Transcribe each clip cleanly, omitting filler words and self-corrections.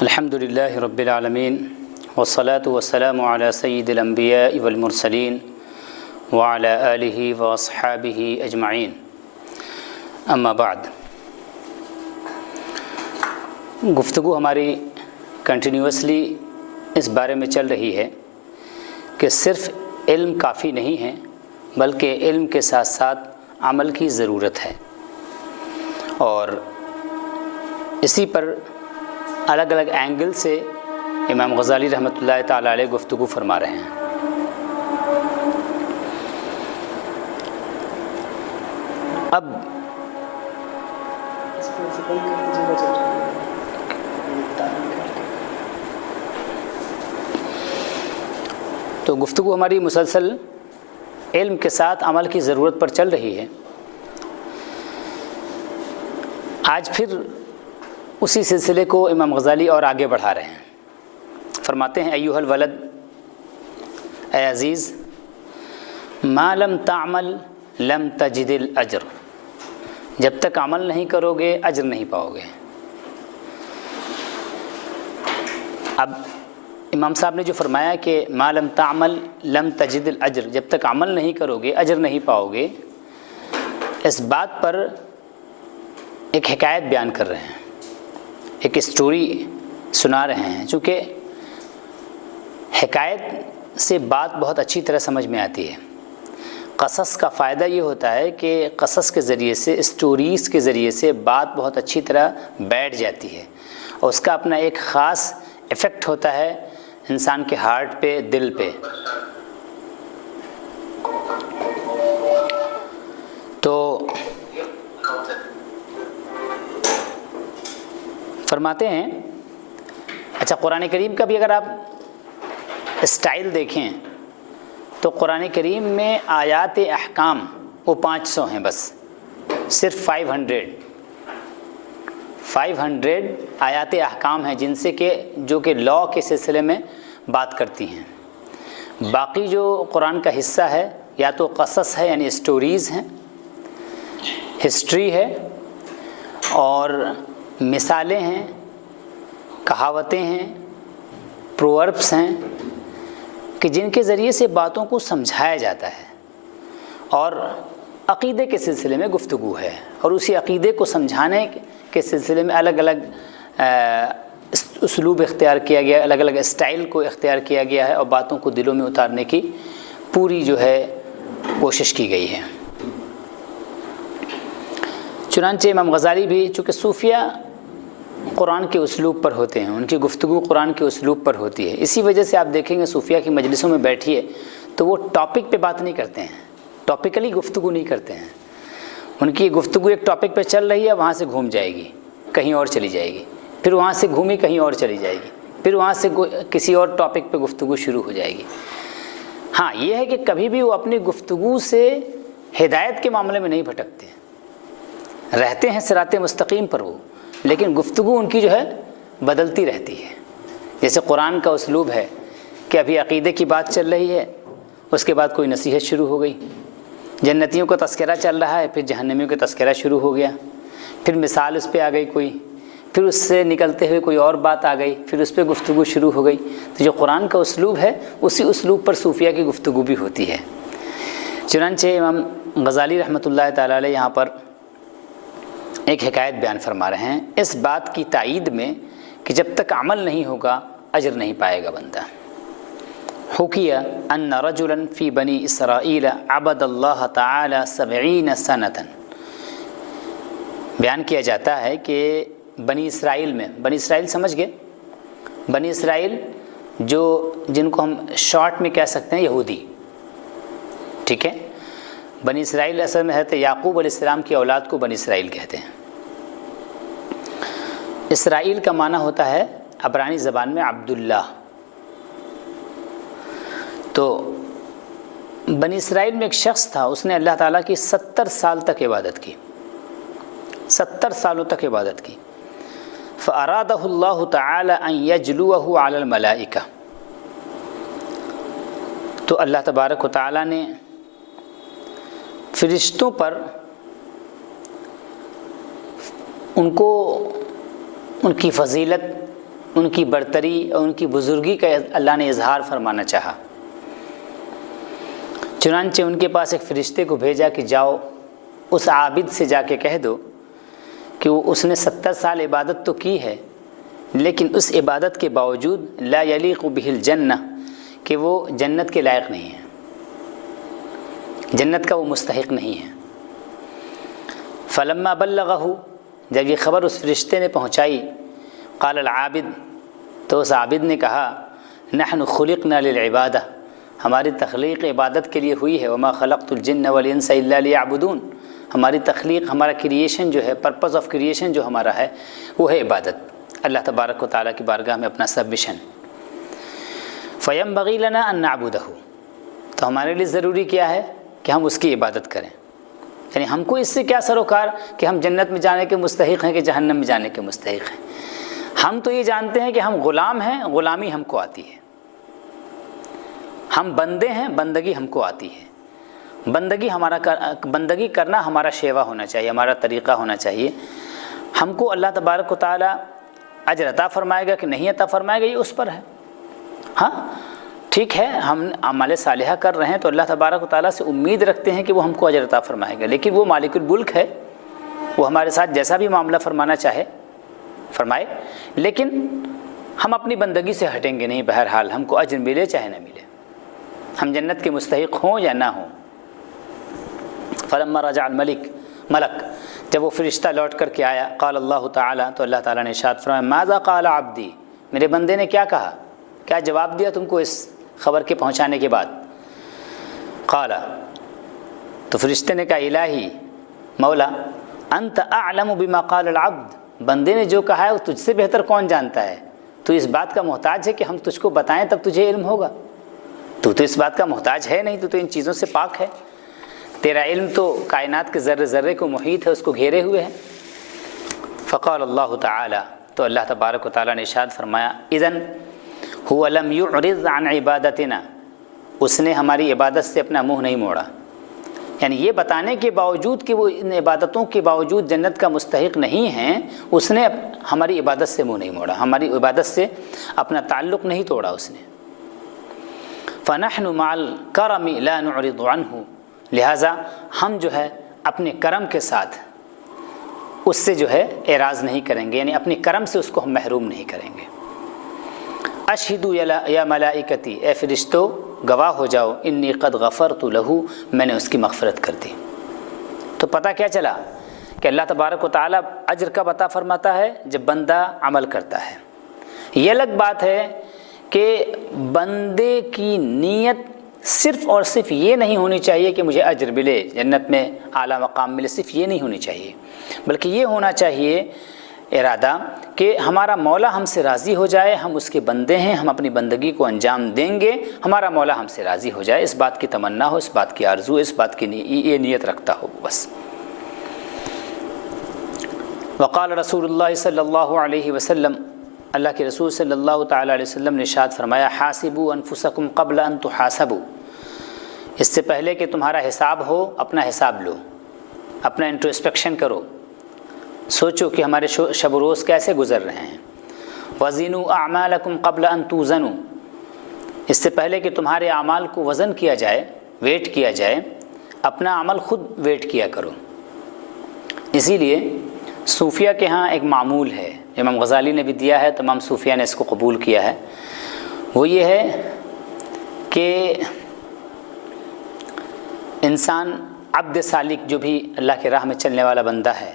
الحمد للہ رب العالمین والصلاة والسلام علی سید الانبیاء والمرسلین وعلی آلہ واصحابہ اجمعین، اما بعد۔ گفتگو ہماری کنٹینیوسلی اس بارے میں چل رہی ہے کہ صرف علم کافی نہیں ہے، بلکہ علم کے ساتھ ساتھ عمل کی ضرورت ہے، اور اسی پر الگ الگ اینگل سے امام غزالی رحمۃ اللہ تعالیٰ علیہ گفتگو فرما رہے ہیں۔ اب تو گفتگو ہماری مسلسل علم کے ساتھ عمل کی ضرورت پر چل رہی ہے۔ آج پھر اسی سلسلے کو امام غزالی اور آگے بڑھا رہے ہیں۔ فرماتے ہیں ایھا الولد، اے عزیز، ما لم تعمل لم تجد الاجر، جب تک عمل نہیں کرو گے اجر نہیں پاؤ گے۔ اب امام صاحب نے جو فرمایا کہ ما لم تعمل لم تجد الاجر، جب تک عمل نہیں کرو گے اجر نہیں پاؤ گے، اس بات پر ایک حکایت بیان کر رہے ہیں، ایک اسٹوری سنا رہے ہیں۔ چونکہ حکایت سے بات بہت اچھی طرح سمجھ میں آتی ہے۔ قصص کا فائدہ یہ ہوتا ہے کہ قصص کے ذریعے سے، اسٹوریز کے ذریعے سے بات بہت اچھی طرح بیٹھ جاتی ہے، اور اس کا اپنا ایک خاص ایفیکٹ ہوتا ہے انسان کے ہارٹ پہ، دل پہ۔ تو فرماتے ہیں، اچھا قرآن کریم کا بھی اگر آپ اسٹائل دیکھیں تو قرآن کریم میں آیات احکام وہ 500 ہیں، بس صرف 500 آیات احکام ہیں جن سے کہ جو کہ لا کے سلسلے میں بات کرتی ہیں۔ باقی جو قرآن کا حصہ ہے یا تو قصص ہے یعنی اسٹوریز ہیں، ہسٹری ہے، اور مثالیں ہیں، کہاوتیں ہیں، پرووربس ہیں، کہ جن کے ذریعے سے باتوں کو سمجھایا جاتا ہے، اور عقیدے کے سلسلے میں گفتگو ہے، اور اسی عقیدے کو سمجھانے کے سلسلے میں الگ الگ اسلوب اختیار کیا گیا، الگ الگ اسٹائل کو اختیار کیا گیا ہے، اور باتوں کو دلوں میں اتارنے کی پوری جو ہے کوشش کی گئی ہے۔ چنانچہ امام غزالی بھی چونکہ صوفیہ قرآن کے اسلوب پر ہوتے ہیں، ان کی گفتگو قرآن کے اسلوب پر ہوتی ہے، اسی وجہ سے آپ دیکھیں گے صوفیہ کی مجلسوں میں بیٹھیے تو وہ ٹاپک پہ بات نہیں کرتے ہیں، ٹاپیکلی گفتگو نہیں کرتے ہیں۔ ان کی گفتگو ایک ٹاپک پہ چل رہی ہے، وہاں سے گھوم جائے گی، کہیں اور چلی جائے گی، پھر وہاں سے گھومی کہیں اور چلی جائے گی، پھر وہاں سے کسی اور ٹاپک پہ گفتگو شروع ہو جائے گی۔ ہاں یہ ہے کہ کبھی بھی وہ اپنی گفتگو سے ہدایت کے معاملے میں نہیں بھٹکتے، رہتے ہیں صراط مستقیم پر وہ، لیکن گفتگو ان کی جو ہے بدلتی رہتی ہے۔ جیسے قرآن کا اسلوب ہے کہ ابھی عقیدے کی بات چل رہی ہے، اس کے بعد کوئی نصیحت شروع ہو گئی، جنتیوں کا تذکرہ چل رہا ہے، پھر جہنمیوں کا تذکرہ شروع ہو گیا، پھر مثال اس پہ آ گئی کوئی، پھر اس سے نکلتے ہوئے کوئی اور بات آ گئی، پھر اس پہ گفتگو شروع ہو گئی۔ تو جو قرآن کا اسلوب ہے اسی اسلوب پر صوفیہ کی گفتگو بھی ہوتی ہے۔ چنانچہ امام غزالی رحمۃ اللہ تعالیٰ علیہ یہاں پر ایک حکایت بیان فرما رہے ہیں اس بات کی تائید میں کہ جب تک عمل نہیں ہوگا اجر نہیں پائے گا بندہ۔ حُکِیَ أَنَّ رَجُلًا فِي بَنِي إِسْرَائِیلَ عَبَدَ اللَّهَ تَعَالَى 70 سَنَةً، بیان کیا جاتا ہے کہ بنی اسرائیل میں، بنی اسرائیل سمجھ گئے، بنی اسرائیل جو جن کو ہم شارٹ میں کہہ سکتے ہیں یہودی، ٹھیک ہے، بنی اسرائیل اصل میں حضرت یعقوب علیہ السلام کی اولاد کو بنی اسرائیل کہتے ہیں۔ اسرائیل کا معنی ہوتا ہے عبرانی زبان میں عبداللہ۔ تو بنی اسرائیل میں ایک شخص تھا، اس نے اللہ تعالیٰ کی 70 سال تک عبادت کی، 70 سالوں تک عبادت کی۔ فَأَرَادَهُ اللَّهُ تَعَالَى أَن يَجْلُوَهُ عَلَى الْمَلَائِكَةِ، تو اللہ تبارک و تعالیٰ نے فرشتوں پر ان کو ان کی فضیلت ان کی برتری اور ان کی بزرگی کا اللہ نے اظہار فرمانا چاہا۔ چنانچہ ان کے پاس ایک فرشتے کو بھیجا کہ جاؤ اس عابد سے جا کے کہہ دو کہ اس نے 70 سال عبادت تو کی ہے، لیکن اس عبادت کے باوجود لا یلیق بہ الجنہ، کہ وہ جنت کے لائق نہیں ہے، جنت کا وہ مستحق نہیں ہے۔ فلما بلغہ، جب یہ خبر اس فرشتے نے پہنچائی، قال العابد، تو اس عابد نے کہا نحن خلقنا للعبادہ، ہماری تخلیق عبادت کے لیے ہوئی ہے، وما خلقت الجن والانس الا لیعبدون، ہماری تخلیق، ہمارا کریشن جو ہے، پرپز آف کریشن جو ہمارا ہے وہ ہے عبادت، اللہ تبارک و تعالیٰ کی بارگاہ میں اپنا سبمیشن۔ فینبغی لنا ان نعبدہ، تو ہمارے لیے ضروری کیا ہے کہ ہم اس کی عبادت کریں، یعنی ہم کو اس سے کیا سروکار کہ ہم جنت میں جانے کے مستحق ہیں کہ جہنم میں جانے کے مستحق ہیں؟ ہم تو یہ جانتے ہیں کہ ہم غلام ہیں، غلامی ہم کو آتی ہے، ہم بندے ہیں، بندگی ہم کو آتی ہے، بندگی کرنا ہمارا شیوا ہونا چاہیے، ہمارا طریقہ ہونا چاہیے۔ ہم کو اللہ تبارک و تعالیٰ اجر عطا فرمائے گا کہ نہیں عطا فرمائے گا یہ اس پر ہے۔ ہاں ٹھیک ہے، ہم اعمال صالحہ کر رہے ہیں تو اللہ تبارک و تعالیٰ سے امید رکھتے ہیں کہ وہ ہم کو اجر عطا فرمائے گا، لیکن وہ مالک الملک ہے، وہ ہمارے ساتھ جیسا بھی معاملہ فرمانا چاہے فرمائے، لیکن ہم اپنی بندگی سے ہٹیں گے نہیں، بہرحال ہم کو اجر ملے چاہے نہ ملے، ہم جنت کے مستحق ہوں یا نہ ہوں۔ فلما رجع ملک، جب وہ فرشتہ لوٹ کر کے آیا، قال اللہ تعالیٰ، تو اللہ تعالیٰ نے ارشاد فرمایا ماذا قال عبدی، میرے بندے نے کیا کہا، کیا جواب دیا تم کو اس خبر کے پہنچانے کے بعد؟ قال، تو فرشتے نے کہا الہی مولا انت اعلم بما قال العبد، بندے نے جو کہا ہے وہ تجھ سے بہتر کون جانتا ہے، تو اس بات کا محتاج ہے کہ ہم تجھ کو بتائیں تب تجھے علم ہوگا، تو اس بات کا محتاج ہے نہیں، تو ان چیزوں سے پاک ہے، تیرا علم تو کائنات کے ذرے ذرے کو محیط ہے، اس کو گھیرے ہوئے ہے۔ فقال اللہ تعالی، تو اللہ تبارک و تعالیٰ نے ارشاد فرمایا اذن هو لم يعرض عن عبادتنا، اس نے ہماری عبادت سے اپنا منہ نہیں موڑا، یعنی یہ بتانے کے باوجود کہ وہ ان عبادتوں کے باوجود جنت کا مستحق نہیں ہیں، اس نے ہماری عبادت سے منہ نہیں موڑا، ہماری عبادت سے اپنا تعلق نہیں توڑا اس نے۔ فنحن مع الکرم لا نعرض عنہ، لہٰذا ہم جو ہے اپنے کرم کے ساتھ اس سے جو ہے اعراض نہیں کریں گے، یعنی اپنے کرم سے اس کو ہم محروم نہیں کریں گے۔ اشہدوا یا ملائکتی، اے فرشتو گواہ ہو جاؤ، انی قد غفرت لہ، میں نے اس کی مغفرت کر دی۔ تو پتہ کیا چلا کہ اللہ تبارک و تعالیٰ اجر کب عطا فرماتا ہے؟ جب بندہ عمل کرتا ہے۔ یہ الگ بات ہے کہ بندے کی نیت صرف اور صرف یہ نہیں ہونی چاہیے کہ مجھے اجر ملے، جنت میں اعلیٰ مقام ملے، صرف یہ نہیں ہونی چاہیے، بلکہ یہ ہونا چاہیے ارادہ کہ ہمارا مولا ہم سے راضی ہو جائے، ہم اس کے بندے ہیں، ہم اپنی بندگی کو انجام دیں گے، ہمارا مولا ہم سے راضی ہو جائے، اس بات کی تمنا ہو، اس بات کی آرزو، اس بات کی یہ نیت رکھتا ہو بس۔ وقال رسول اللہ صلی اللہ علیہ وسلم، اللہ کے رسول صلی اللہ تعالیٰ علیہ وسلم نے ارشاد فرمایا حاسبوا انفسکم قبل ان تحاسبوا، اس سے پہلے کہ تمہارا حساب ہو اپنا حساب لو، اپنا انٹروسپیکشن کرو، سوچو کہ ہمارے شب و روز کیسے گزر رہے ہیں۔ وزنوا اعمالکم قبل ان توزنوا، اس سے پہلے کہ تمہارے اعمال کو وزن کیا جائے، ویٹ کیا جائے، اپنا عمل خود ویٹ کیا کرو۔ اسی لیے صوفیہ کے ہاں ایک معمول ہے، امام غزالی نے بھی دیا ہے، تمام صوفیہ نے اس کو قبول کیا ہے، وہ یہ ہے کہ انسان عبد سالک جو بھی اللہ کے راہ میں چلنے والا بندہ ہے،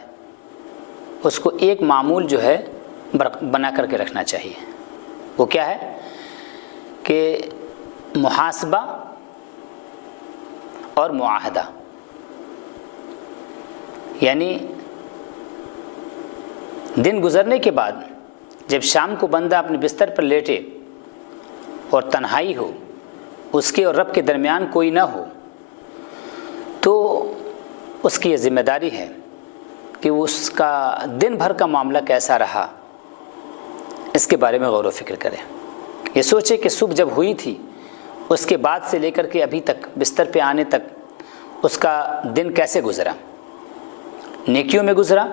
اس کو ایک معمول جو ہے بنا کر کے رکھنا چاہیے۔ وہ کیا ہے کہ محاسبہ اور معاہدہ، یعنی دن گزرنے کے بعد جب شام کو بندہ اپنے بستر پر لیٹے اور تنہائی ہو، اس کے اور رب کے درمیان کوئی نہ ہو، تو اس کی یہ ذمہ داری ہے کہ اس کا دن بھر کا معاملہ کیسا رہا، اس کے بارے میں غور و فکر کرے۔ یہ سوچے کہ صبح جب ہوئی تھی اس کے بعد سے لے کر کے ابھی تک بستر پہ آنے تک اس کا دن کیسے گزرا، نیکیوں میں گزرا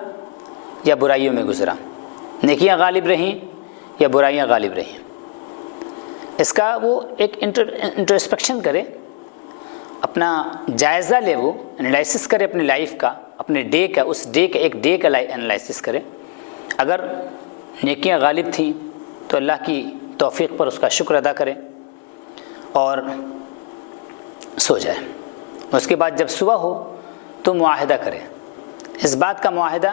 یا برائیوں میں گزرا، نیکیاں غالب رہیں یا برائیاں غالب رہی ہیں۔ اس کا وہ ایک انٹروسپیکشن کرے، اپنا جائزہ لے، وہ انالائسس کرے اپنی لائف کا، اپنے ڈے کا، اس ڈے کا ایک ڈے کا انالائسس کرے۔ اگر نیکیاں غالب تھیں تو اللہ کی توفیق پر اس کا شکر ادا کرے اور سو جائے۔ اس کے بعد جب صبح ہو تو معاہدہ کرے، اس بات کا معاہدہ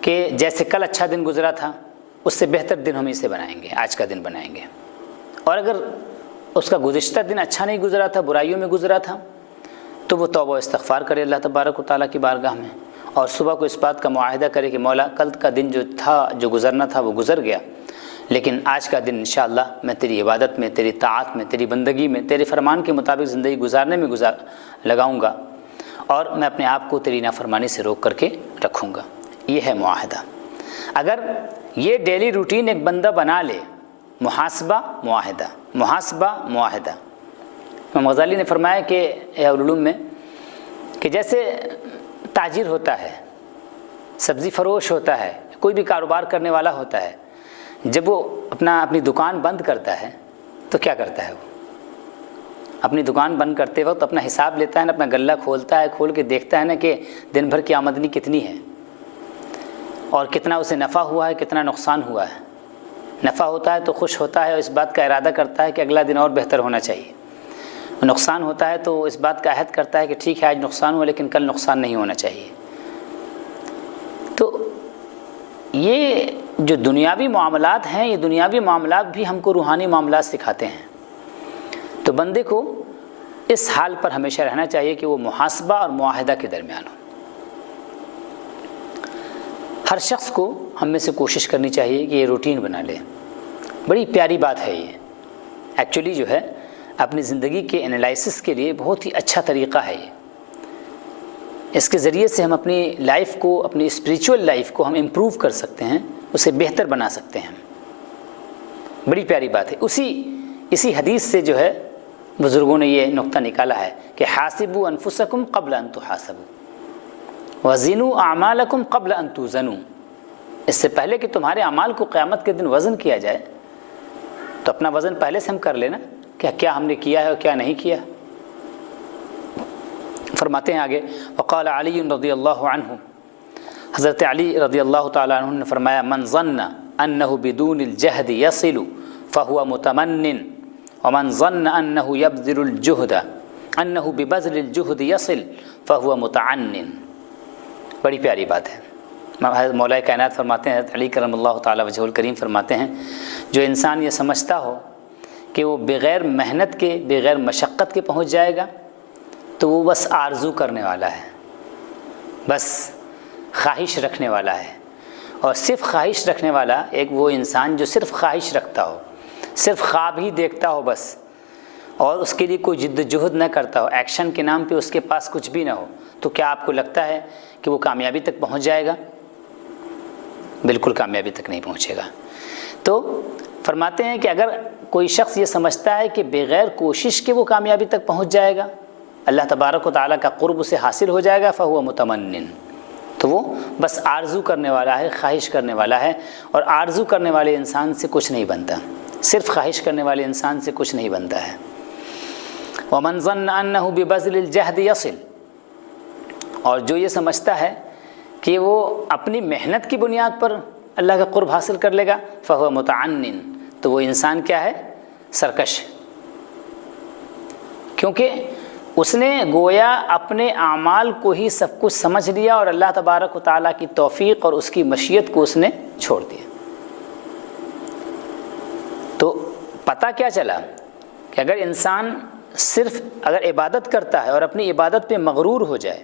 کہ جیسے کل اچھا دن گزرا تھا اس سے بہتر دن ہم اسے بنائیں گے، آج کا دن بنائیں گے۔ اور اگر اس کا گزشتہ دن اچھا نہیں گزرا تھا، برائیوں میں گزرا تھا، تو وہ توبہ و استغفار کرے اللہ تبارک و تعالیٰ کی بارگاہ میں، اور صبح کو اس بات کا معاہدہ کرے کہ مولا کل کا دن جو تھا، جو گزرنا تھا وہ گزر گیا، لیکن آج کا دن انشاءاللہ میں تیری عبادت میں، تیری طاعت میں، تیری بندگی میں، تیرے فرمان کے مطابق زندگی گزارنے میں لگاؤں گا، اور میں اپنے آپ کو تیری نافرمانی سے روک کر کے رکھوں گا۔ یہ ہے معاہدہ۔ اگر یہ ڈیلی روٹین ایک بندہ بنا لے، محاسبہ معاہدہ، محاسبہ معاہدہ۔ امام غزالی نے فرمایا کہ العلوم میں کہ جیسے تاجر ہوتا ہے، سبزی فروش ہوتا ہے، کوئی بھی کاروبار کرنے والا ہوتا ہے، جب وہ اپنی دکان بند کرتا ہے تو کیا کرتا ہے؟ وہ اپنی دکان بند کرتے وقت اپنا حساب لیتا ہے نا، اپنا غلہ کھولتا ہے، کھول کے دیکھتا ہے نا کہ دن بھر کی آمدنی کتنی ہے اور کتنا اسے نفع ہوا ہے، کتنا نقصان ہوا ہے۔ نفع ہوتا ہے تو خوش ہوتا ہے اور اس بات کا ارادہ کرتا ہے کہ اگلا دن اور بہتر ہونا چاہیے، نقصان ہوتا ہے تو اس بات کا عہد کرتا ہے کہ ٹھیک ہے آج نقصان ہوا لیکن کل نقصان نہیں ہونا چاہیے۔ تو یہ جو دنیاوی معاملات ہیں، یہ دنیاوی معاملات بھی ہم کو روحانی معاملات سکھاتے ہیں۔ تو بندے کو اس حال پر ہمیشہ رہنا چاہیے کہ وہ محاسبہ اور معاہدہ کے درمیان ہو۔ ہر شخص کو ہم میں سے کوشش کرنی چاہیے کہ یہ روٹین بنا لے۔ بڑی پیاری بات ہے یہ، ایکچولی جو ہے اپنی زندگی کے انالائسس کے لیے بہت ہی اچھا طریقہ ہے یہ۔ اس کے ذریعے سے ہم اپنی لائف کو، اپنی اسپریچول لائف کو ہم امپروو کر سکتے ہیں، اسے بہتر بنا سکتے ہیں۔ بڑی پیاری بات ہے۔ اسی حدیث سے جو ہے بزرگوں نے یہ نقطہ نکالا ہے کہ حاسبوا انفسکم قبل ان تحاسبوا وزنوا اعمالکم قبل ان توزنوا۔ اس سے پہلے کہ تمہارے اعمال کو قیامت کے دن وزن کیا جائے تو اپنا وزن پہلے سے ہم کر لینا کہ کیا ہم نے کیا ہے اور کیا نہیں کیا۔ فرماتے ہیں آگے، وقال علی رضی اللہ عنہ، حضرت علی رضی اللہ تعالیٰ عنہ نے فرمایا، من ظن انہ بدون الجہد یصل فہو متمن ومن ظن انہ یبذل الجہد انہ ببذل الجہد یصل فہو متعنن۔ بڑی پیاری بات ہے۔ مولا کائنات فرماتے ہیں، حضرت علی کرم اللہ تعالیٰ وجہہ الکریم فرماتے ہیں، جو انسان یہ سمجھتا ہو کہ وہ بغیر محنت کے، بغیر مشقت کے پہنچ جائے گا، تو وہ بس آرزو کرنے والا ہے، بس خواہش رکھنے والا ہے۔ اور صرف خواہش رکھنے والا ایک وہ انسان جو صرف خواہش رکھتا ہو، صرف خواب ہی دیکھتا ہو بس، اور اس کے لیے کوئی جد و جہد نہ کرتا ہو، ایکشن کے نام پہ اس کے پاس کچھ بھی نہ ہو، تو کیا آپ کو لگتا ہے کہ وہ کامیابی تک پہنچ جائے گا؟ بالکل کامیابی تک نہیں پہنچے گا۔ تو فرماتے ہیں کہ اگر کوئی شخص یہ سمجھتا ہے کہ بغیر کوشش کے وہ کامیابی تک پہنچ جائے گا، اللہ تبارک و تعالیٰ کا قرب اسے حاصل ہو جائے گا، فہو متمنن، تو وہ بس آرزو کرنے والا ہے، خواہش کرنے والا ہے، اور آرزو کرنے والے انسان سے کچھ نہیں بنتا، صرف خواہش کرنے والے انسان سے کچھ نہیں بنتا ہے۔ ومن ظن انہ ببذل الجہد یصل، اور جو یہ سمجھتا ہے کہ وہ اپنی محنت کی بنیاد پر اللہ کا قرب حاصل کر لے گا، فہو متعنن، تو وہ انسان کیا ہے؟ سرکش، کیونکہ اس نے گویا اپنے اعمال کو ہی سب کچھ سمجھ لیا اور اللہ تبارک و تعالیٰ کی توفیق اور اس کی مشیت کو اس نے چھوڑ دیا۔ تو پتہ کیا چلا کہ اگر انسان صرف اگر عبادت کرتا ہے اور اپنی عبادت پہ مغرور ہو جائے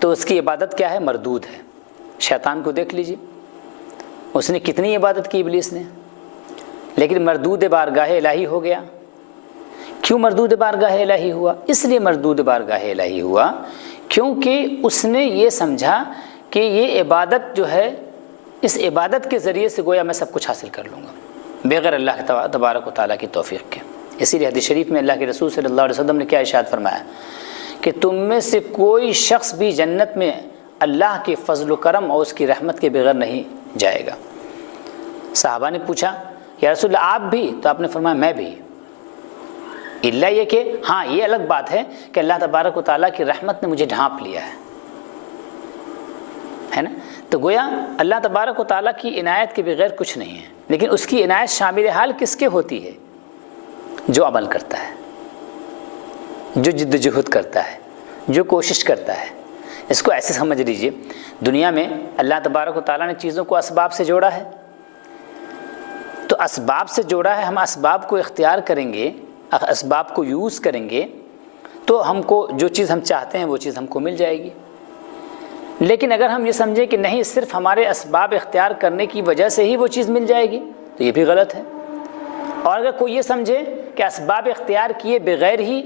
تو اس کی عبادت کیا ہے؟ مردود ہے۔ شیطان کو دیکھ لیجیے، اس نے کتنی عبادت کی ابلیس نے، لیکن مردود بارگاہ الہی ہو گیا۔ کیوں مردود بارگاہ الہی ہوا؟ اس لیے مردود بارگاہ الہی ہوا کیونکہ اس نے یہ سمجھا کہ یہ عبادت جو ہے، اس عبادت کے ذریعے سے گویا میں سب کچھ حاصل کر لوں گا بغیر اللہ تبارک و تعالیٰ کی توفیق کے۔ اسی لیے حدیث شریف میں اللہ کے رسول صلی اللہ علیہ وسلم نے کیا ارشاد فرمایا کہ تم میں سے کوئی شخص بھی جنت میں اللہ کے فضل و کرم اور اس کی رحمت کے بغیر نہیں جائے گا۔ صحابہ نے پوچھا یا رسول اللہ آپ بھی؟ تو آپ نے فرمایا میں بھی، الا یہ کہ ہاں یہ الگ بات ہے کہ اللہ تبارک و تعالیٰ کی رحمت نے مجھے ڈھانپ لیا ہے نا. تو گویا اللہ تبارک و تعالیٰ کی عنایت کے بغیر کچھ نہیں ہے، لیکن اس کی عنایت شامل حال کس کے ہوتی ہے؟ جو عمل کرتا ہے، جو جد و جہد کرتا ہے، جو کوشش کرتا ہے. اس کو ایسے سمجھ لیجئے، دنیا میں اللہ تبارک و تعالیٰ نے چیزوں کو اسباب سے جوڑا ہے، تو اسباب سے جوڑا ہے، ہم اسباب کو اختیار کریں گے، اسباب کو یوز کریں گے تو ہم کو جو چیز ہم چاہتے ہیں وہ چیز ہم کو مل جائے گی. لیکن اگر ہم یہ سمجھیں کہ نہیں صرف ہمارے اسباب اختیار کرنے کی وجہ سے ہی وہ چیز مل جائے گی تو یہ بھی غلط ہے. اور اگر کوئی یہ سمجھے کہ اسباب اختیار کیے بغیر ہی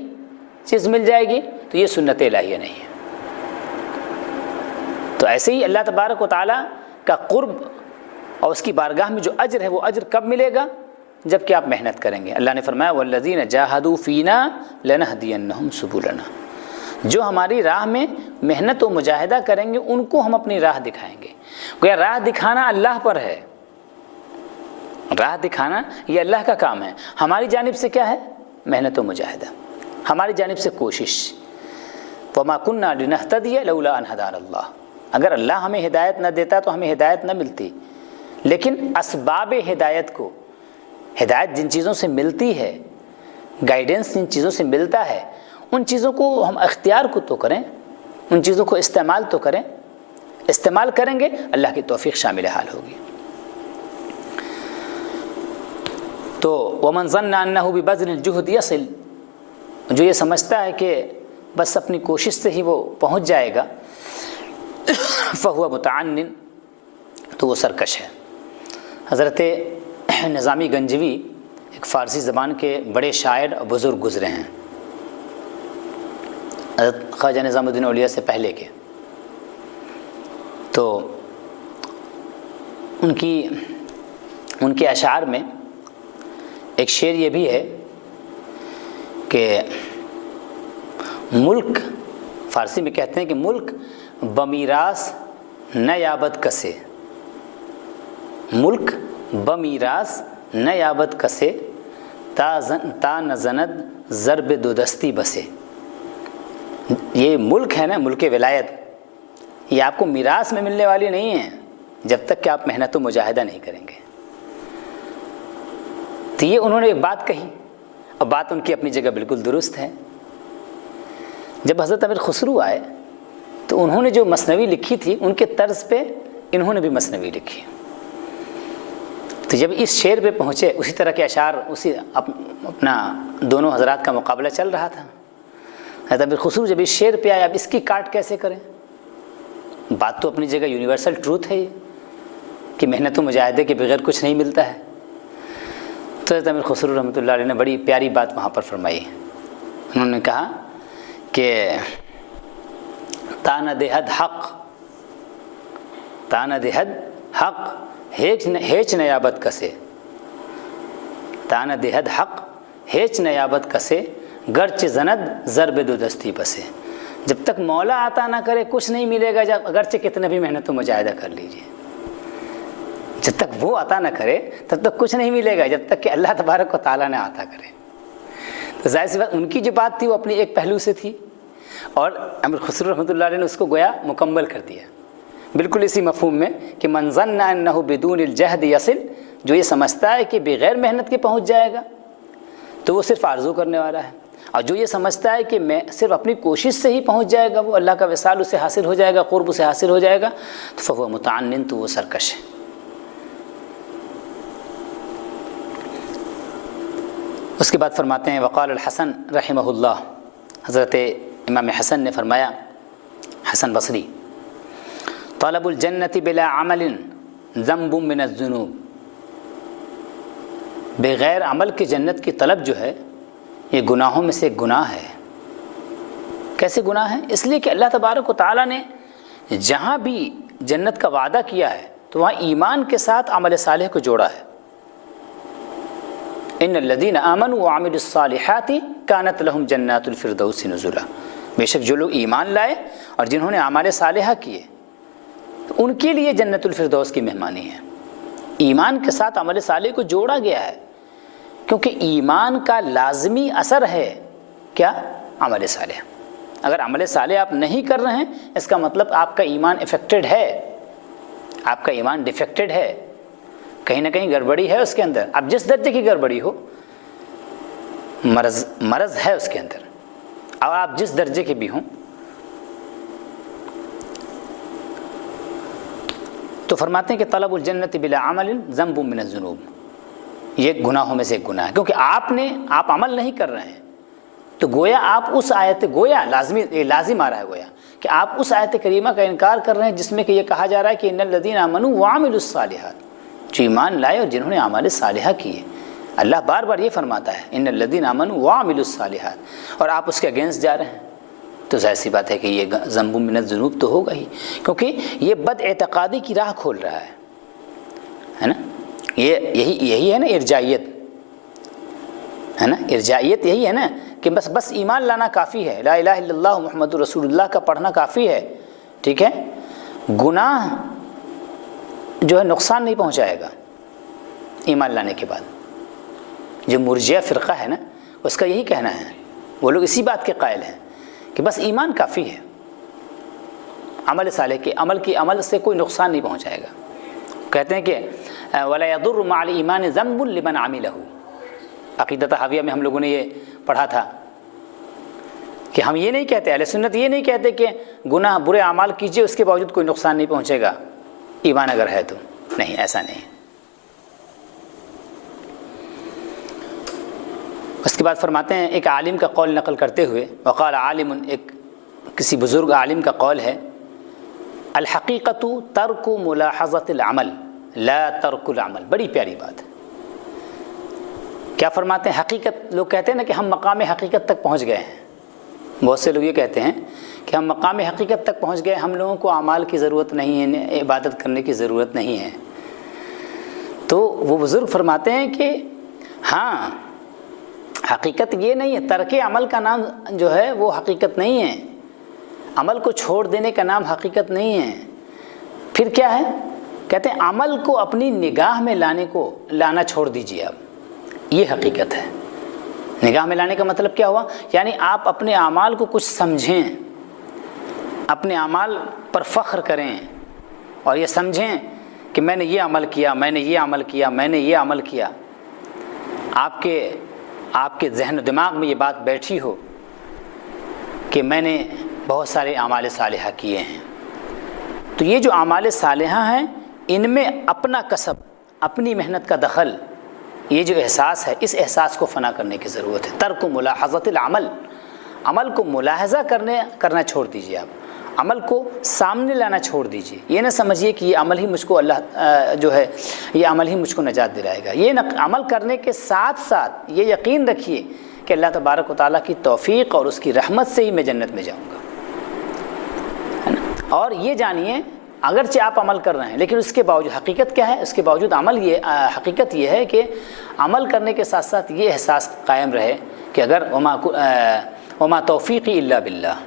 چیز مل جائے گی تو یہ سنت الہیہ نہیں ہے. تو ایسے ہی اللہ تبارک و تعالیٰ کا قرب اور اس کی بارگاہ میں جو اجر ہے وہ اجر کب ملے گا؟ جب کہ آپ محنت کریں گے. اللہ نے فرمایا والذین جاہدوا فینا لنہدینہم سبلنا، جو ہماری راہ میں محنت و مجاہدہ کریں گے ان کو ہم اپنی راہ دکھائیں گے. گویا راہ دکھانا اللہ پر ہے، راہ دکھانا یہ اللہ کا کام ہے. ہماری جانب سے کیا ہے؟ محنت و مجاہدہ، ہماری جانب سے کوشش. وما كنا لنهتدي لولا ان هدانا اللہ، اگر اللہ ہمیں ہدایت نہ دیتا تو ہمیں ہدایت نہ ملتی. لیکن اسباب ہدایت کو، ہدایت جن چیزوں سے ملتی ہے، گائیڈنس جن چیزوں سے ملتا ہے، ان چیزوں کو ہم اختیار کو تو کریں، ان چیزوں کو استعمال تو کریں. استعمال کریں گے اللہ کی توفیق شامل حال ہوگی. تو ومن ظن انہ ببذل الجہد یصل، جو یہ سمجھتا ہے کہ بس اپنی کوشش سے ہی وہ پہنچ جائے گا، فہو متعنن، تو وہ سرکش ہے. حضرت نظامی گنجوی ایک فارسی زبان کے بڑے شاعر اور بزرگ گزرے ہیں، حضرت خواجہ نظام الدین اولیاء سے پہلے کے. تو ان کے اشعار میں ایک شعر یہ بھی ہے کہ ملک، فارسی میں کہتے ہیں کہ ملک بمیراث نہ یابد کسے، ملک بمیراث نہ یابد کسے، تا نزند ضرب دو دستی بسے. یہ ملک ہے نا، ملک ولایت، یہ آپ کو میراث میں ملنے والی نہیں ہے جب تک کہ آپ محنت و مجاہدہ نہیں کریں گے. تو یہ انہوں نے ایک بات کہی، اور بات ان کی اپنی جگہ بالکل درست ہے. جب حضرت امیر خسرو آئے تو انہوں نے جو مثنوی لکھی تھی ان کے طرز پہ انہوں نے بھی مثنوی لکھی. تو جب اس شعر پہ پہنچے، اسی طرح کے اشعار، اسی اپنا دونوں حضرات کا مقابلہ چل رہا تھا. حضرت امیر خسرو جب اس شعر پہ آئے اب اس کی کاٹ کیسے کریں؟ بات تو اپنی جگہ یونیورسل ٹروتھ ہے یہ کہ محنت و مجاہدے کے بغیر کچھ نہیں ملتا ہے. تو حضرت امیر خسرو رحمۃ اللہ علیہ نے بڑی پیاری بات وہاں پر فرمائی. انہوں نے کہا کہ تانہ دہد حق، تانہ دہد حق ہیچ نیابت کسے، تانہ دہد حق ہیچ نیابت کسے، گرچہ زند ضرب دو دستی بسے. جب تک مولا عطا نہ کرے کچھ نہیں ملے گا، اگرچہ کتنے بھی محنت و مجاہدہ کر لیجیے. جب تک وہ عطا نہ کرے تب تک کچھ نہیں ملے گا، جب تک کہ اللہ تبارک و تعالیٰ نے عطا کرے. تو ظاہر سی بات ان کی جو بات تھی وہ اپنی ایک پہلو سے تھی، اور امیر خسرو رحمۃ اللہ علیہ نے اس کو گویا مکمل کر دیا بالکل اسی مفہوم میں کہ من ظن انہ بدون الجہد یصل، جو یہ سمجھتا ہے کہ بغیر محنت کے پہنچ جائے گا تو وہ صرف آرزو کرنے والا ہے، اور جو یہ سمجھتا ہے کہ میں صرف اپنی کوشش سے ہی پہنچ جائے گا، وہ اللہ کا وصال اسے حاصل ہو جائے گا، قرب اسے حاصل ہو جائے گا، تو فہو متعنن، تو وہ سرکش ہے. اس کے بعد فرماتے ہیں وقال الحسن رحمہ اللہ، حضرت امام حسن نے فرمایا، حسن بصری، طلب الجنت بلا عمل ذنب من الذنوب، بغیر عمل کی جنت کی طلب جو ہے یہ گناہوں میں سے ایک گناہ ہے. کیسے گناہ ہے؟ اس لیے کہ اللہ تبارک و تعالیٰ نے جہاں بھی جنت کا وعدہ کیا ہے تو وہاں ایمان کے ساتھ عمل صالح کو جوڑا ہے. ان الذین آمنوا وعملوا الصالحات کانت لہم جنات الفردوس نزلا، بے شک جو لوگ ایمان لائے اور جنہوں نے اعمال صالحہ کیے ان کے لیے جنت الفردوس کی مہمانی ہے. ایمان کے ساتھ عمل صالح کو جوڑا گیا ہے، کیونکہ ایمان کا لازمی اثر ہے کیا؟ عمل صالح۔ اگر عمل صالح آپ نہیں کر رہے ہیں اس کا مطلب آپ کا ایمان افیکٹڈ ہے، آپ کا ایمان ڈیفیکٹڈ ہے، کہیں نہ کہیں گڑبڑی ہے اس کے اندر۔ اب جس درجے کی گڑبڑی ہو، مرض ہے اس کے اندر، اور آپ جس درجے کے بھی ہوں، تو فرماتے ہیں کہ طلب الجنت بلا عمل ذنب من الذنوب، یہ گناہوں میں سے ایک گناہ ہے، کیونکہ آپ عمل نہیں کر رہے ہیں، تو گویا آپ اس آیت، گویا لازم آ رہا ہے گویا کہ آپ اس آیت کریمہ کا انکار کر رہے ہیں جس میں کہ یہ کہا جا رہا ہے کہ ان الذین آمنوا وعملوا الصالحات، جو ایمان لائے اور جنہوں نے اعمال صالحہ کیے۔ اللہ بار بار یہ فرماتا ہے ان الذین آمنوا وعملوا الصالحات، اور آپ اس کے اگینسٹ جا رہے ہیں، تو ظاہر سی بات ہے کہ یہ ذنب من الذنوب تو ہوگا ہی، کیونکہ یہ بد اعتقادی کی راہ کھول رہا ہے نا؟ یہی ہے نا ارجائیت، ہے نا؟ ارجائیت یہی ہے نا کہ بس ایمان لانا کافی ہے، لا الہ الا اللہ محمد رسول اللہ کا پڑھنا کافی ہے، ٹھیک ہے؟ گناہ جو ہے نقصان نہیں پہنچائے گا ایمان لانے کے بعد۔ جو مرجئہ فرقہ ہے نا، اس کا یہی کہنا ہے، وہ لوگ اسی بات کے قائل ہیں کہ بس ایمان کافی ہے، عمل صالح کے عمل سے کوئی نقصان نہیں پہنچائے گا۔ کہتے ہیں کہ وَلَا يَضُرُّ مَعَ الْإِيمَانِ ذَنْبٌ لِمَنْ عَمِلَهُ، عقیدہ طحاویہ میں ہم لوگوں نے یہ پڑھا تھا کہ ہم یہ نہیں کہتے، اہل سنت یہ نہیں کہتے کہ گناہ برے اعمال کیجئے اس کے باوجود کوئی نقصان نہیں پہنچے گا ایمان اگر ہے تو، نہیں، ایسا نہیں۔ اس کے بعد فرماتے ہیں ایک عالم کا قول نقل کرتے ہوئے، وقال عالم، ایک کسی بزرگ عالم کا قول ہے، الحقیقت ترک ملاحظۃ العمل لا ترک العمل، بڑی پیاری بات ہے۔ کیا فرماتے ہیں؟ حقیقت، لوگ کہتے ہیں نا کہ ہم مقام حقیقت تک پہنچ گئے ہیں، بہت سے لوگ یہ کہتے ہیں کہ ہم مقام حقیقت تک پہنچ گئے، ہم لوگوں کو اعمال کی ضرورت نہیں ہے، عبادت کرنے کی ضرورت نہیں ہے۔ تو وہ بزرگ فرماتے ہیں کہ ہاں، حقیقت یہ نہیں ہے، ترک عمل کا نام جو ہے وہ حقیقت نہیں ہے، عمل کو چھوڑ دینے کا نام حقیقت نہیں ہے۔ پھر کیا ہے؟ کہتے ہیں عمل کو اپنی نگاہ میں لانا چھوڑ دیجیے اب، یہ حقیقت ہے۔ نگاہ میں لانے کا مطلب کیا ہوا؟ یعنی آپ اپنے اعمال کو کچھ سمجھیں، اپنے اعمال پر فخر کریں، اور یہ سمجھیں کہ میں نے یہ عمل کیا، میں نے یہ عمل کیا، میں نے یہ عمل کیا۔ آپ کے ذہن و دماغ میں یہ بات بیٹھی ہو کہ میں نے بہت سارے اعمال صالحہ کیے ہیں۔ تو یہ جو اعمال صالحہ ہیں ان میں اپنا کسب، اپنی محنت کا دخل، یہ جو احساس ہے، اس احساس کو فنا کرنے کی ضرورت ہے۔ ترک ملاحظۃ العمل، عمل کو ملاحظہ کرنا چھوڑ دیجیے، آپ عمل کو سامنے لانا چھوڑ دیجیے۔ یہ نہ سمجھیے کہ یہ عمل ہی مجھ کو یہ عمل ہی مجھ کو نجات دلائے گا۔ یہ عمل کرنے کے ساتھ ساتھ یہ یقین رکھیے کہ اللہ تبارک و تعالیٰ کی توفیق اور اس کی رحمت سے ہی میں جنت میں جاؤں گا، ہے نا؟ اور یہ جانیے اگرچہ آپ عمل کر رہے ہیں لیکن اس کے باوجود حقیقت کیا ہے؟ اس کے باوجود حقیقت یہ ہے کہ عمل کرنے کے ساتھ ساتھ یہ احساس قائم رہے کہ اگر وما توفیقی الا باللہ،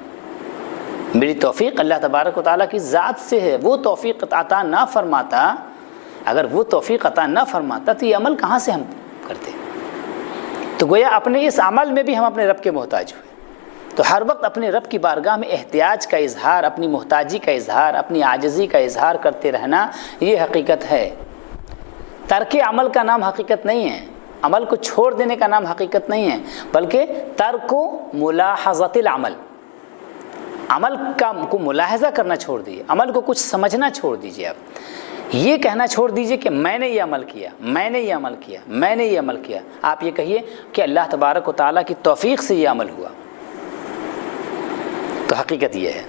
میری توفیق اللہ تبارک و تعالیٰ کی ذات سے ہے، وہ توفیق عطا نہ فرماتا، اگر وہ توفیق عطا نہ فرماتا تو یہ عمل کہاں سے ہم کرتے؟ تو گویا اپنے اس عمل میں بھی ہم اپنے رب کے محتاج ہوئے۔ تو ہر وقت اپنے رب کی بارگاہ میں احتیاج کا اظہار، اپنی محتاجی کا اظہار، اپنی عاجزی کا اظہار کرتے رہنا، یہ حقیقت ہے۔ ترک عمل کا نام حقیقت نہیں ہے، عمل کو چھوڑ دینے کا نام حقیقت نہیں ہے، بلکہ ترک ملاحظۃ العمل، عمل کو ملاحظہ کرنا چھوڑ دیجیے، عمل کو کچھ سمجھنا چھوڑ دیجیے۔ آپ یہ کہنا چھوڑ دیجیے کہ میں نے یہ عمل کیا، میں نے یہ عمل کیا، میں نے یہ عمل کیا۔ آپ یہ کہیے کہ اللہ تبارک و تعالیٰ کی توفیق سے یہ عمل ہوا۔ تو حقیقت یہ ہے۔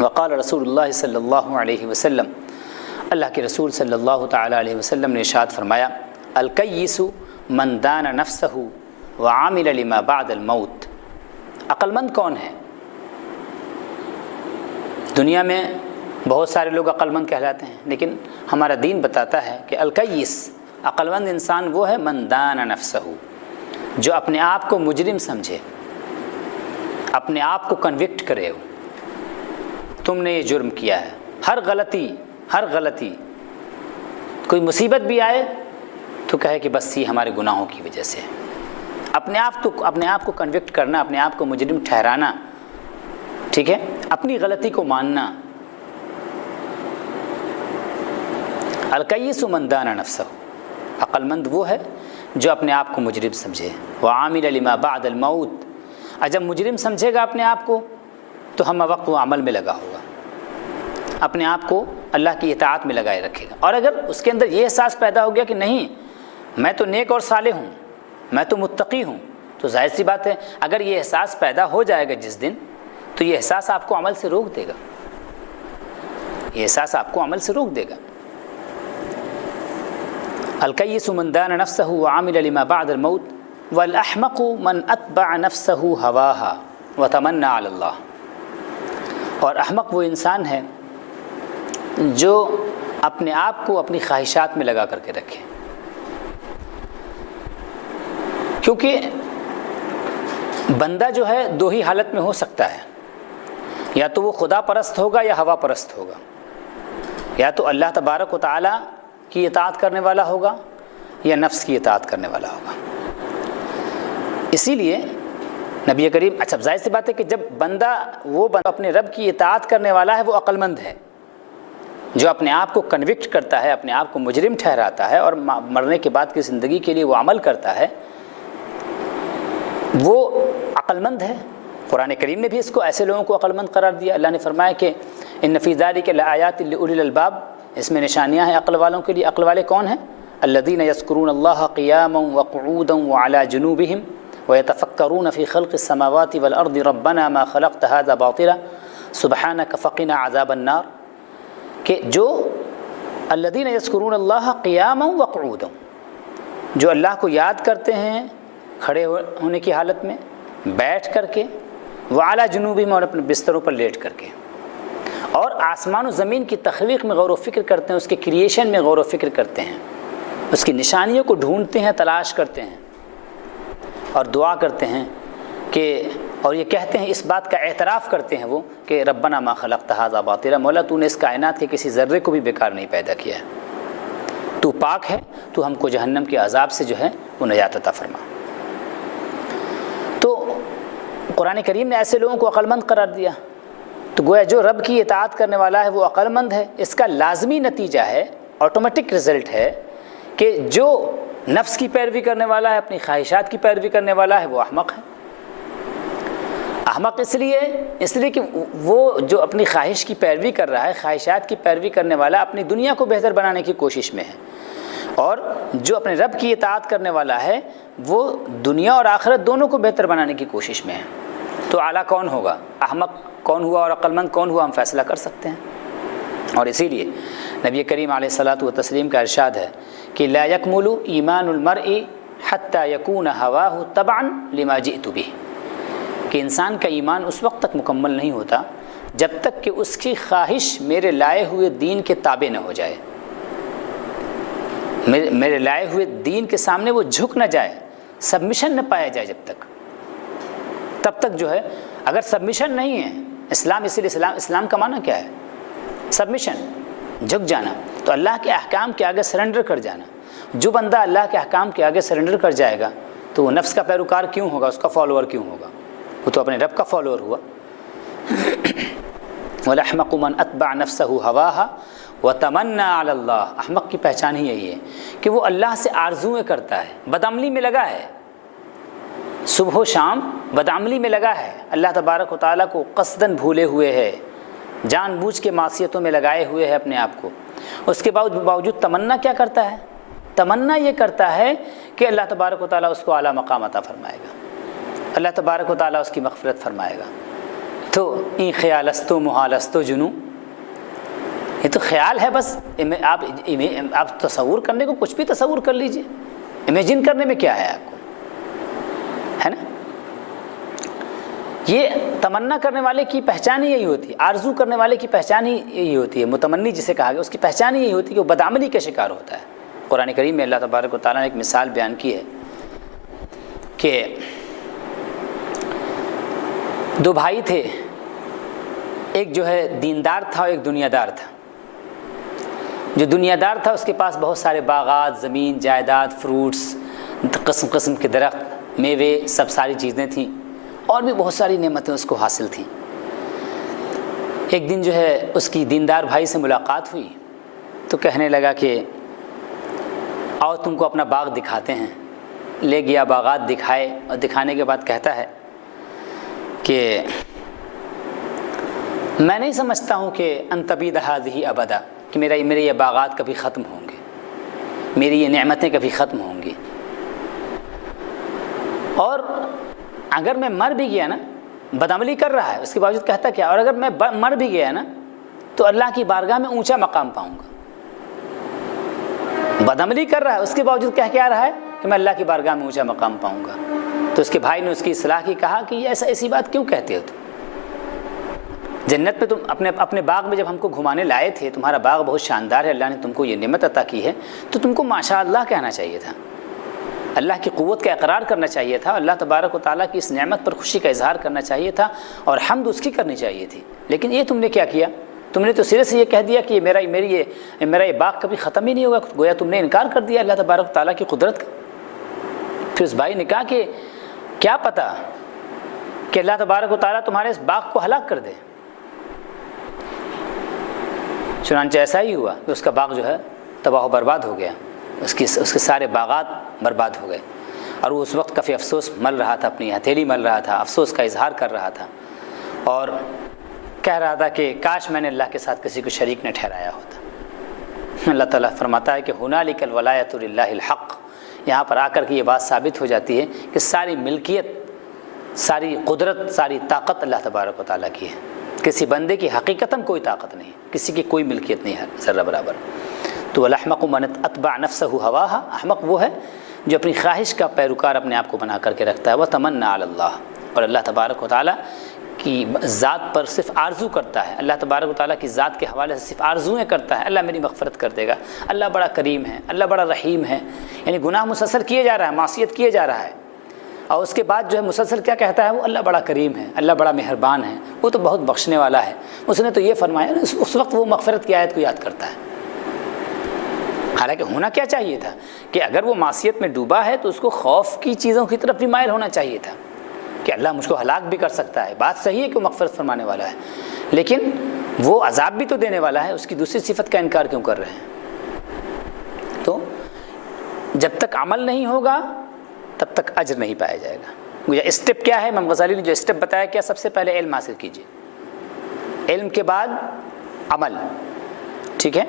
وقال رسول اللہ صلی اللہ علیہ وسلم، اللہ کے رسول صلی اللہ تعالیٰ علیہ وسلم نے ارشاد فرمایا، الکیس من دان نفسہ وعامل لما بعد الموت۔ عقل مند کون ہے؟ دنیا میں بہت سارے لوگ عقل مند کہلاتے ہیں، لیکن ہمارا دین بتاتا ہے کہ الکیس، عقل مند انسان وہ ہے من دان نفسہ، جو اپنے آپ کو مجرم سمجھے، اپنے آپ کو کنوکٹ کرے ہو، تم نے یہ جرم کیا ہے، ہر غلطی کوئی مصیبت بھی آئے تو کہے کہ بس یہ ہمارے گناہوں کی وجہ سے. اپنے آپ کو کنوکٹ کرنا، اپنے آپ کو مجرم ٹھہرانا، ٹھیک ہے، اپنی غلطی کو ماننا. الکیس من دان نفسہ، عقل مند وہ ہے جو اپنے آپ کو مجرم سمجھے. وعامل لما بعد الموت، اور جب مجرم سمجھے گا اپنے آپ کو تو ہم وقت وہ عمل میں لگا ہوگا، اپنے آپ کو اللہ کی اطاعت میں لگائے رکھے گا. اور اگر اس کے اندر یہ احساس پیدا ہو گیا کہ نہیں میں تو نیک اور صالح ہوں، میں تو متقی ہوں، تو ظاہر سی بات ہے اگر یہ احساس پیدا ہو جائے گا جس دن، تو یہ احساس آپ کو عمل سے روک دے گا، یہ احساس آپ کو عمل سے روک دے گا. الکیس من دان نفسہ وعامل لما بعد الموت والاحمق من اتبع نفسہ ہواها وتمنى علی اللہ. اور احمق وہ انسان ہے جو اپنے آپ کو اپنی خواہشات میں لگا کر کے رکھے. کیونکہ بندہ جو ہے دو ہی حالت میں ہو سکتا ہے، یا تو وہ خدا پرست ہوگا یا ہوا پرست ہوگا، یا تو اللہ تبارک و تعالیٰ کی اطاعت کرنے والا ہوگا یا نفس کی اطاعت کرنے والا ہوگا. اسی لیے نبی کریم، اچھا ظاہر سی بات ہے کہ جب بندہ اپنے رب کی اطاعت کرنے والا ہے وہ عقل مند ہے، جو اپنے آپ کو کنوکٹ کرتا ہے، اپنے آپ کو مجرم ٹھہراتا ہے اور مرنے کے بعد کی زندگی کے لیے وہ عمل کرتا ہے، وہ عقل مند ہے. قرآن کریم نے بھی اس کو ایسے لوگوں کو عقل مند قرار دیا. اللہ نے فرمایا کہ ان فی ذلک لآیات لأولی الالباب، اس میں نشانیاں ہیں عقل والوں کے لیے. عقل والے کون ہیں؟ الذین یذکرون اللہ قیاما وقعودا وعلی جنوبہم ویتفکرون فی خلق السماوات والارض ربنا ما خلقت ھذا باطلا سبحانک فقنا عذاب النار. کہ جو الذین یذکرون اللہ قیاما وقعودا، جو اللہ کو یاد کرتے ہیں کھڑے ہونے کی حالت میں، بیٹھ کر کے، وعلی جنوبہم، اور اپنے بستروں پر لیٹ کر کے، اور آسمان و زمین کی تخلیق میں غور و فکر کرتے ہیں، اس کے کریشن میں غور و فکر کرتے ہیں، اس کی نشانیوں کو ڈھونڈتے ہیں، تلاش کرتے ہیں، اور دعا کرتے ہیں کہ، اور یہ کہتے ہیں، اس بات کا اعتراف کرتے ہیں وہ کہ ربنا ما خلقت ھذا باطلا، مولا تو نے اس کائنات کے کسی ذرے کو بھی بیکار نہیں پیدا کیا ہے، تو پاک ہے، تو ہم کو جہنم کے عذاب سے جو ہے وہ نجات عطا فرما. تو قرآن کریم نے ایسے لوگوں کو عقل مند قرار دیا. تو گویا جو رب کی اطاعت کرنے والا ہے وہ عقل مند ہے. اس کا لازمی نتیجہ ہے، آٹومیٹک رزلٹ ہے کہ جو نفس کی پیروی کرنے والا ہے، اپنی خواہشات کی پیروی کرنے والا ہے، وہ احمق ہے. احمق اس لیے کہ وہ جو اپنی خواہش کی پیروی کر رہا ہے، خواہشات کی پیروی کرنے والا اپنی دنیا کو بہتر بنانے کی کوشش میں ہے، اور جو اپنے رب کی اطاعت کرنے والا ہے وہ دنیا اور آخرت دونوں کو بہتر بنانے کی کوشش میں ہے. تو اعلیٰ کون ہوگا، احمق کون ہوا اور عقل مند کون ہوا، ہم فیصلہ کر سکتے ہیں. اور اسی لیے نبی کریم علیہ الصلاۃ والتسلیم کا ارشاد ہے کہ لا یکمل ایمان المرء حتی یکون ہواہ تبعا لما جئت بہ، کہ انسان کا ایمان اس وقت تک مکمل نہیں ہوتا جب تک کہ اس کی خواہش میرے لائے ہوئے دین کے تابع نہ ہو جائے، میرے لائے ہوئے دین کے سامنے وہ جھک نہ جائے، سبمیشن نہ پایا جائے. جب تک، تب تک جو ہے، اگر سبمیشن نہیں ہے اسلام، اسی لیے اسلام کا معنی کیا ہے؟ سبمیشن، جھک جانا. تو اللہ کے احکام کے آگے سرنڈر کر جانا. جو بندہ اللہ کے احکام کے آگے سرنڈر کر جائے گا تو وہ نفس کا پیروکار کیوں ہوگا، اس کا فالوور کیوں ہوگا؟ وہ تو اپنے رب کا فالوور ہوا. وَالْأَحْمَقُ مَنْ أَتْبَعَ نَفْسَهُ هَوَاهَا وَتَمَنَّى عَلَى اللَّهِ. احمق کی پہچان ہی یہی ہے کہ وہ اللہ سے آرزویں کرتا ہے، بدعملی میں لگا ہے، صبح و شام بدعملی میں لگا ہے، اللہ تبارک و تعالیٰ کو قصداً بھولے ہوئے ہے، جان بوجھ کے معصیتوں میں لگائے ہوئے ہے اپنے آپ کو. اس کے باوجود تمنا کیا کرتا ہے؟ تمنا یہ کرتا ہے کہ اللہ تبارک و تعالیٰ اس کو اعلیٰ مقام عطا فرمائے گا، اللہ تبارک و تعالیٰ اس کی مغفرت فرمائے گا. تو این خیال استو محال استو جنو، یہ تو خیال ہے بس. آپ تصور کرنے کو کچھ بھی تصور کر لیجئے، امیجن کرنے میں کیا ہے آپ کو، ہے نا؟ یہ تمنا کرنے والے کی پہچان ہی یہی ہوتی ہے، آرزو کرنے والے کی پہچان ہی یہی ہوتی ہے. متمنی جسے کہا گیا اس کی پہچان ہی یہی ہوتی ہے کہ وہ بدعملی کا شکار ہوتا ہے. قرآن کریم میں اللہ تبارک و تعالیٰ نے ایک مثال بیان کی ہے کہ دو بھائی تھے، ایک جو ہے دیندار تھا اور ایک دنیا دار تھا. جو دنیا دار تھا اس کے پاس بہت سارے باغات، زمین، جائیداد، فروٹس، قسم قسم کے درخت، میوے، سب ساری چیزیں تھیں، اور بھی بہت ساری نعمتیں اس کو حاصل تھیں۔ ایک دن جو ہے اس کی دیندار بھائی سے ملاقات ہوئی تو کہنے لگا کہ آؤ تم کو اپنا باغ دکھاتے ہیں۔ لے گیا، باغات دکھائے، اور دکھانے کے بعد کہتا ہے کہ میں نہیں سمجھتا ہوں کہ ان تبید ھذہ ابدا، کہ میرے یہ باغات کبھی ختم ہوں گے، میری یہ نعمتیں کبھی ختم ہوں گی، اور اگر میں مر بھی گیا نا، بدعملی کر رہا ہے اس کے باوجود کہتا کیا، اور اگر میں مر بھی گیا نا تو اللہ کی بارگاہ میں اونچا مقام پاؤں گا۔ بدعملی کر رہا ہے اس کے باوجود کہہ کے آ رہا ہے کہ میں اللہ کی بارگاہ میں اونچا مقام پاؤں گا۔ تو اس کے بھائی نے اس کی اصلاح کی، کہا کہ یہ ایسی بات کیوں کہتے ہو تم؟ جنت میں تم اپنے باغ میں جب ہم کو گھمانے لائے تھے، تمہارا باغ بہت شاندار ہے، اللہ نے تم کو یہ نعمت عطا کی ہے، تو تم کو ماشاء اللہ کہنا چاہیے تھا، اللہ کی قوت کا اقرار کرنا چاہیے تھا، اللہ تبارک و تعالیٰ کی اس نعمت پر خوشی کا اظہار کرنا چاہیے تھا، اور حمد اس کی کرنی چاہیے تھی۔ لیکن یہ تم نے کیا کیا؟ تم نے تو سرے سے یہ کہہ دیا کہ میرا یہ باغ کبھی ختم ہی نہیں ہوگا، گویا تم نے انکار کر دیا اللہ تبارک و تعالیٰ کی قدرت کا۔ پھر اس بھائی نے کہا کہ کیا پتہ کہ اللہ تبارک و تعالیٰ تمہارے اس باغ کو ہلاک کر دے۔ چنانچہ ایسا ہی ہوا کہ اس کا باغ جو ہے تباہ و برباد ہو گیا، اس کے سارے باغات برباد ہو گئے، اور وہ اس وقت کافی افسوس مل رہا تھا، اپنی ہتھیلی مل رہا تھا، افسوس کا اظہار کر رہا تھا، اور کہہ رہا تھا کہ کاش میں نے اللہ کے ساتھ کسی کو شریک نہ ٹھہرایا ہوتا۔ اللہ تعالیٰ فرماتا ہے کہ ہنالک الولایۃ للہ الحق، یہاں پر آ کر کے یہ بات ثابت ہو جاتی ہے کہ ساری ملکیت، ساری قدرت، ساری طاقت اللہ تبارک و تعالیٰ کی ہے، کسی بندے کی حقیقتاً کوئی طاقت نہیں، کسی کی کوئی ملکیت نہیں ہے ذرہ برابر۔ تو الاحمق من اتبع نفسہ ہواہا، احمق وہ ہے جو اپنی خواہش کا پیروکار اپنے آپ کو بنا کر کے رکھتا ہے، وتمنى علی اللہ، اور اللہ تبارک و تعالیٰ کی ذات پر صرف آرزو کرتا ہے، اللہ تبارک و تعالیٰ کی ذات کے حوالے سے صرف آرزویں کرتا ہے، اللہ میری مغفرت کر دے گا، اللہ بڑا کریم ہے، اللہ بڑا رحیم ہے، یعنی گناہ مسلسل کیے جا رہا ہے، معصیت کیے جا رہا ہے، اور اس کے بعد جو ہے مسلسل کیا کہتا ہے وہ اللہ بڑا کریم ہے، اللہ بڑا مہربان ہے، وہ تو بہت بخشنے والا ہے، اس نے تو یہ فرمایا، اس وقت وہ مغفرت کی آیت کو یاد کرتا ہے۔ حالانکہ ہونا کیا چاہیے تھا کہ اگر وہ معصیت میں ڈوبا ہے تو اس کو خوف کی چیزوں کی طرف بھی مائل ہونا چاہیے تھا کہ اللہ مجھ کو ہلاک بھی کر سکتا ہے، بات صحیح ہے کہ وہ مغفرت فرمانے والا ہے، لیکن وہ عذاب بھی تو دینے والا ہے، اس کی دوسری صفت کا انکار کیوں کر رہے ہیں؟ تو جب تک عمل نہیں ہوگا تب تک اجر نہیں پایا جائے گا۔ یہ اسٹیپ کیا ہے؟ امام غزالی نے جو اسٹیپ بتایا، کیا سب سے پہلے علم حاصل کیجیے، علم کے بعد عمل، ٹھیک ہے؟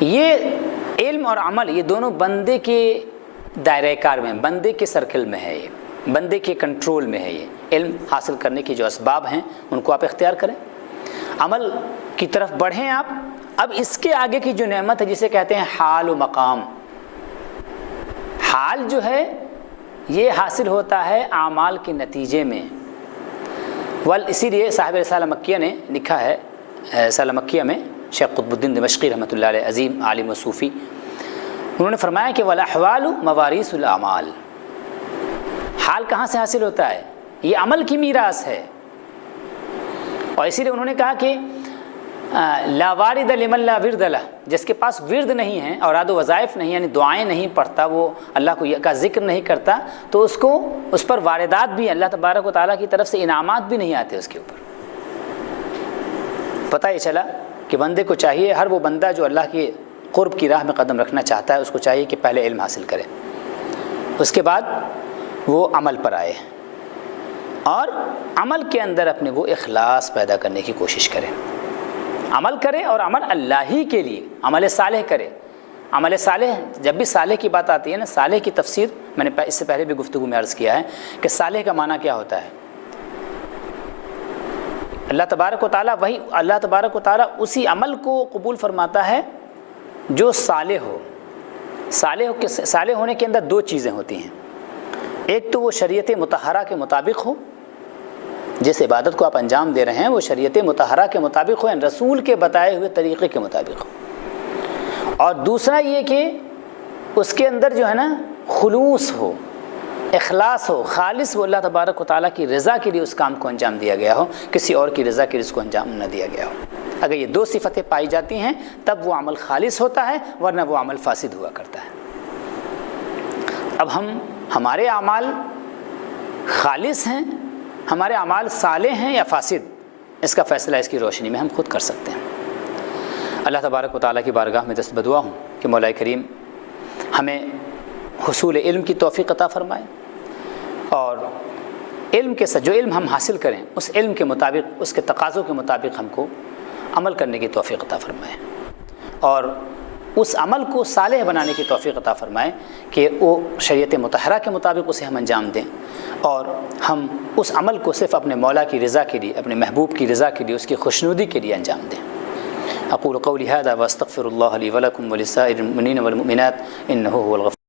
یہ علم اور عمل یہ دونوں بندے کے دائرۂ کار میں، بندے کے سرکل میں ہے، یہ بندے کے کنٹرول میں ہے۔ یہ علم حاصل کرنے کی جو اسباب ہیں ان کو آپ اختیار کریں، عمل کی طرف بڑھیں آپ۔ اب اس کے آگے کی جو نعمت ہے جسے کہتے ہیں حال و مقام، حال جو ہے یہ حاصل ہوتا ہے اعمال کے نتیجے میں، اسی لیے صاحب رسالہ مکیہ نے لکھا ہے، رسالہ مکیہ میں شیخ قطب الدین دمشقی رحمۃ اللہ علیہ، عظیم عالم و صوفی، انہوں نے فرمایا کہ والاحوال مواریث الاعمال، حال کہاں سے حاصل ہوتا ہے؟ یہ عمل کی میراث ہے، اور اسی لیے انہوں نے کہا کہ لا وارد لمن لا ورد لہ، جس کے پاس ورد نہیں ہے، اوراد و وظائف نہیں، یعنی دعائیں نہیں پڑھتا، وہ اللہ کو کا ذکر نہیں کرتا، تو اس پر واردات بھی اللہ تبارک و تعالیٰ کی طرف سے انعامات بھی نہیں آتے اس کے اوپر۔ پتہ یہ چلا کہ بندے کو چاہیے، ہر وہ بندہ جو اللہ کی قرب کی راہ میں قدم رکھنا چاہتا ہے اس کو چاہیے کہ پہلے علم حاصل کرے، اس کے بعد وہ عمل پر آئے، اور عمل کے اندر اپنے وہ اخلاص پیدا کرنے کی کوشش کرے، عمل کرے، اور عمل اللہ ہی کے لیے، عمل صالح کرے۔ عمل صالح، جب بھی صالح کی بات آتی ہے نا، صالح کی تفسیر میں نے اس سے پہلے بھی گفتگو میں عرض کیا ہے کہ صالح کا معنی کیا ہوتا ہے۔ اللہ تبارک و تعالیٰ اسی عمل کو قبول فرماتا ہے جو صالح ہو۔ صالح ہونے کے اندر دو چیزیں ہوتی ہیں، ایک تو وہ شریعت مطہرہ کے مطابق ہو، جس عبادت کو آپ انجام دے رہے ہیں وہ شریعت مطہرہ کے مطابق ہو، یعنی رسول کے بتائے ہوئے طریقے کے مطابق ہو، اور دوسرا یہ کہ اس کے اندر جو ہے نا خلوص ہو، اخلاص ہو، خالص وہ اللہ تبارک و تعالیٰ کی رضا کے لیے اس کام کو انجام دیا گیا ہو، کسی اور کی رضا کے لیے اس کو انجام نہ دیا گیا ہو۔ اگر یہ دو صفتیں پائی جاتی ہیں تب وہ عمل خالص ہوتا ہے، ورنہ وہ عمل فاسد ہوا کرتا ہے۔ اب ہمارے اعمال خالص ہیں، ہمارے اعمال صالح ہیں یا فاسد، اس کا فیصلہ اس کی روشنی میں ہم خود کر سکتے ہیں۔ اللہ تبارک و تعالیٰ کی بارگاہ میں دست بدعا ہوں کہ مولا کریم ہمیں حصول علم کی توفیق عطا فرمائے، اور علم کے ساتھ جو علم ہم حاصل کریں اس علم کے مطابق، اس کے تقاضوں کے مطابق ہم کو عمل کرنے کی توفیق عطا فرمائے، اور اس عمل کو صالح بنانے کی توفیق عطا فرمائے کہ وہ شریعت مطہرہ کے مطابق اسے ہم انجام دیں، اور ہم اس عمل کو صرف اپنے مولا کی رضا کے لیے، اپنے محبوب کی رضا کے لیے، اس کی خوشنودی کے لیے انجام دیں۔ اقول قولی ھذا واستغفر اللہ لی ولکم ولسائر المؤمنین والمؤمنات انہ هو الغفور